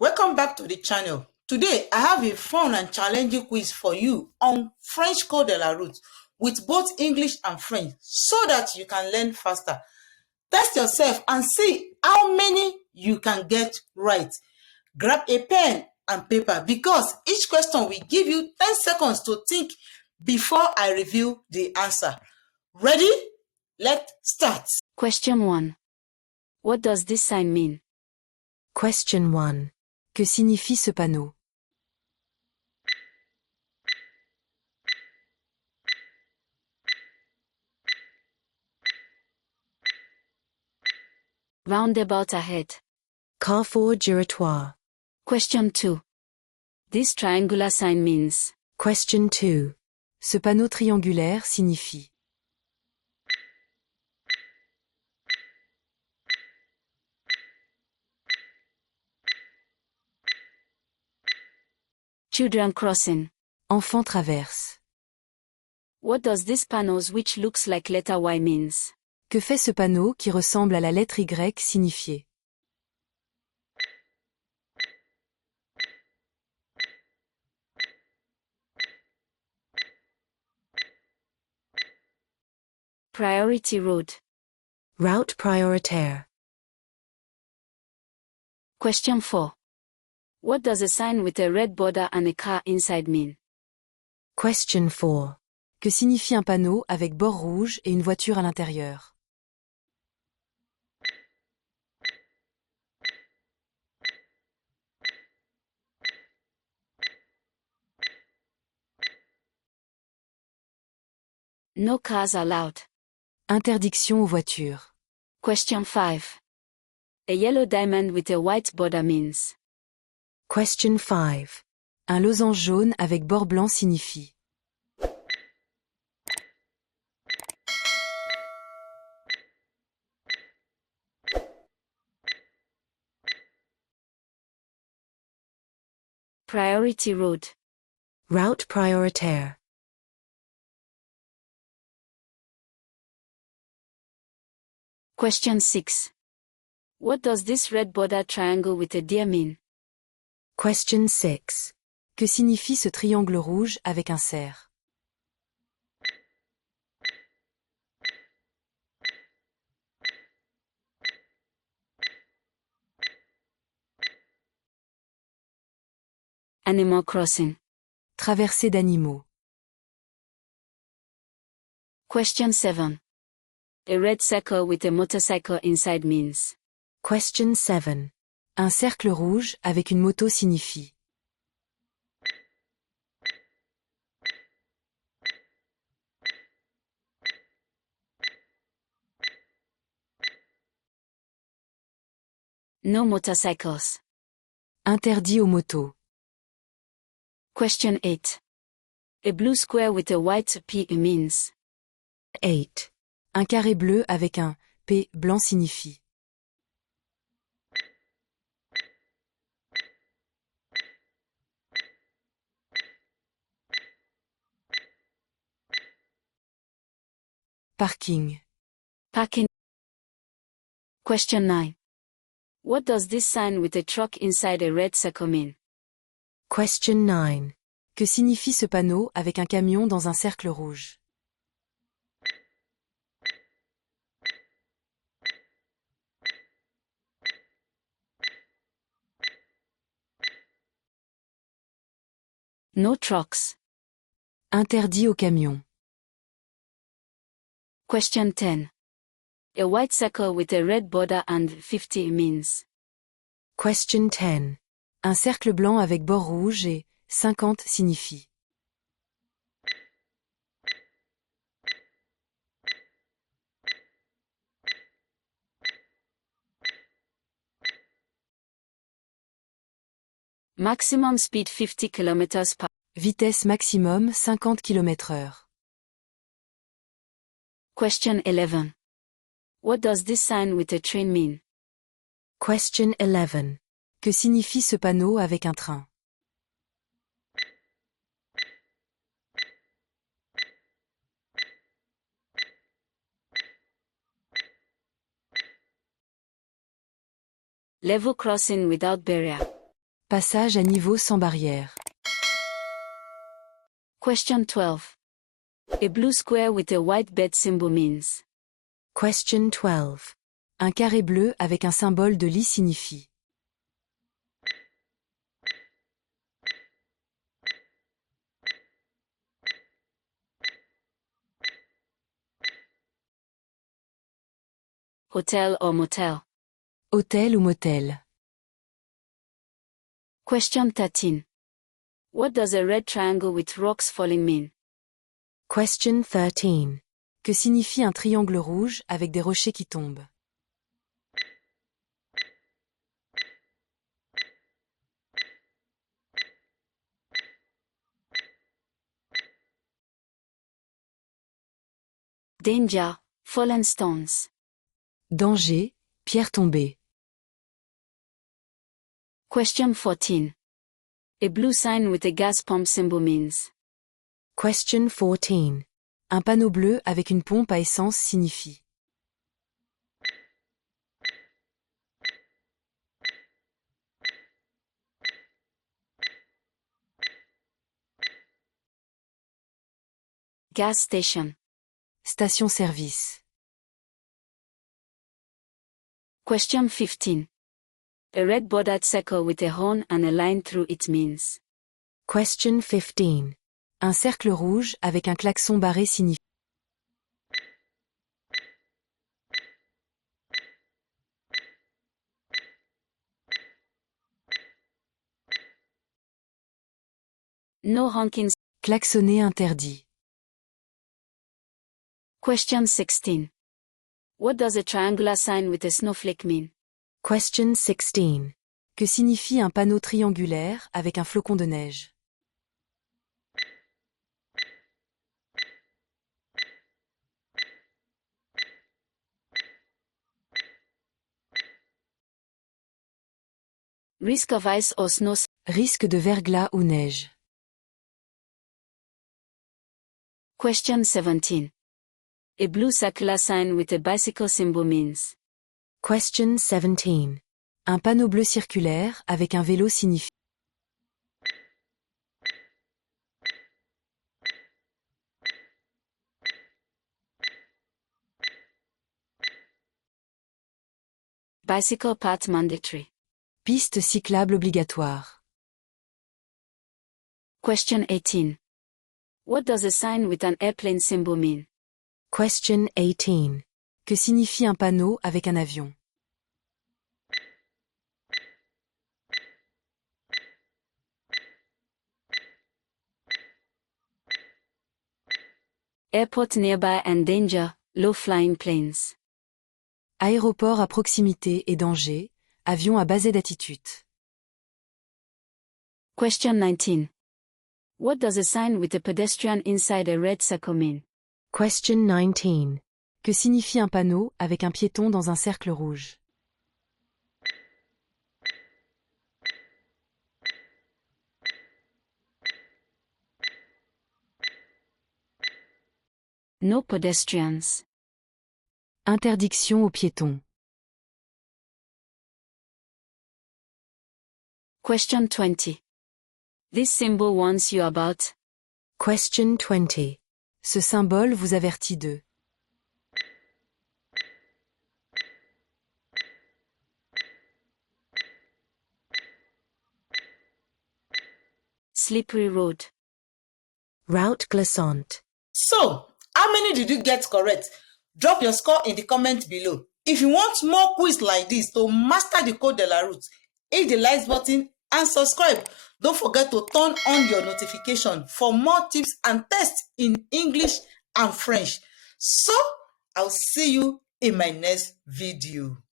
Welcome back to the channel. Today, I have a fun and challenging quiz for you on French Code de la Route with both English and French so that you can learn faster. Test yourself and see how many you can get right. Grab a pen and paper because each question will give you 10 seconds to think before I reveal the answer. Ready? Let's start. Question 1. What does this sign mean? Question 1. Que signifie ce panneau? Roundabout ahead. Carrefour giratoire. Question 2. This triangular sign means. Question 2. Ce panneau triangulaire signifie. Children crossing. Enfant traverse. What does this panel which looks like letter Y means? Que fait ce panneau qui ressemble à la lettre Y signifier? Priority road. Route prioritaire. Question 4. What does a sign with a red border and a car inside mean? Question 4. Que signifie un panneau avec bord rouge et une voiture à l'intérieur? No cars allowed. Interdiction aux voitures. Question 5. A yellow diamond with a white border means. Question 5. Un losange jaune avec bord blanc signifie. Priority road. Route prioritaire. Question 6. What does this red border triangle with a deer mean? Question 6. Que signifie ce triangle rouge avec un cerf? Animal crossing. Traversée d'animaux. Question 7. A red circle with a motorcycle inside means. Question 7. Un cercle rouge avec une moto signifie. No motorcycles. Interdit aux motos. Question 8. A blue square with a white P means. 8. Un carré bleu avec un P blanc signifie. Parking. Parking. Question 9. What does this sign with a truck inside a red circle mean? Question 9. Que signifie ce panneau avec un camion dans un cercle rouge? No trucks. Interdit aux camions. Question 10. A white circle with a red border and 50 means. Question 10. Un cercle blanc avec bord rouge et 50 signifie. Maximum speed 50 km per. Vitesse maximum 50 km/h. Question 11. What does this sign with a train mean? Question 11. Que signifie ce panneau avec un train? Level crossing without barrier. Passage à niveau sans barrière. Question 12. A blue square with a white bed symbol means. Question 12. Un carré bleu avec un symbole de lit signifie. Hotel or motel. Hôtel ou motel. Question 13. What does a red triangle with rocks falling mean? Question 13. Que signifie un triangle rouge avec des rochers qui tombent? Danger, fallen stones. Danger, pierre tombée. Question 14. A blue sign with a gas pump symbol means. Question 14. Un panneau bleu avec une pompe à essence signifie. Gas station. Station-service. Question 15. A red bordered circle with a horn and a line through it means. Question 15. Un cercle rouge avec un klaxon barré signifie. No honking. Klaxonner interdit. Question 16. What does a triangular sign with a snowflake mean? Question 16. Que signifie un panneau triangulaire avec un flocon de neige? Risk of ice or snow. Risque de verglas ou neige. Question 17. A blue circular sign with a bicycle symbol means. Question 17. Un panneau bleu circulaire avec un vélo signifie. Bicycle path mandatory. Piste cyclable obligatoire. Question 18. What does a sign with an airplane symbol mean? Question 18. Que signifie un panneau avec un avion? Airport nearby and danger, low flying planes. Aéroport à proximité et danger, avion à basée d'attitude. Question 19. What does a sign with a pedestrian inside a red circle mean? Question 19. Que signifie un panneau avec un piéton dans un cercle rouge? No pedestrians. Interdiction aux piétons. Question 20. This symbol warns you about. Question 20. Ce symbole vous avertit de. Slippery road. Route glissante. So, how many did you get correct? Drop your score in the comment below. If you want more quiz like this to master the code de la route, hit the like button and subscribe. Don't forget to turn on your notification for more tips and tests in English and French. So, I'll see you in my next video.